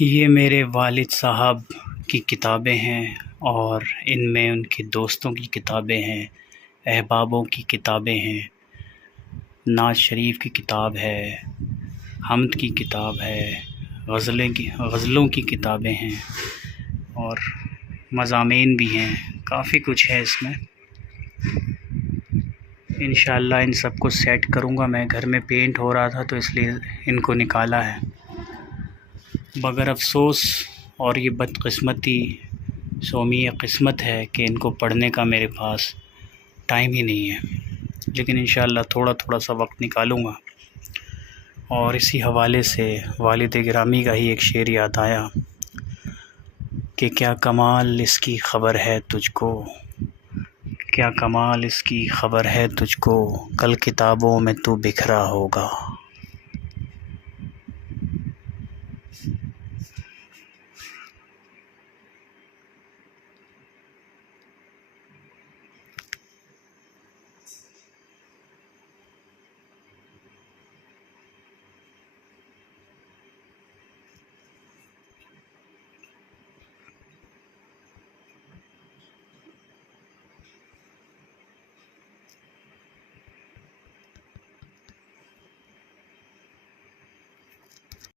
ये मेरे वालिद साहब की किताबें हैं और इनमें उनके दोस्तों की किताबें हैं, अहबाबों की किताबें हैं, नाज शरीफ की किताब है, हम्द की किताब है, गज़लों की किताबें हैं और मज़ामीन भी हैं। काफ़ी कुछ है इसमें। इंशाअल्लाह इन सब को सेट करूँगा। मैं घर में पेंट हो रहा था तो इसलिए इनको निकाला है। मगर अफ़सोस और ये बदकिस्मती सोमी किस्मत है कि इनको पढ़ने का मेरे पास टाइम ही नहीं है, लेकिन इंशाअल्लाह थोड़ा थोड़ा सा वक्त निकालूँगा। और इसी हवाले से वालिद गिरामी का ही एक शेर याद आया कि क्या कमाल इसकी ख़बर है तुझको, क्या कमाल इसकी ख़बर है तुझको, कल किताबों में तू बिखरा होगा।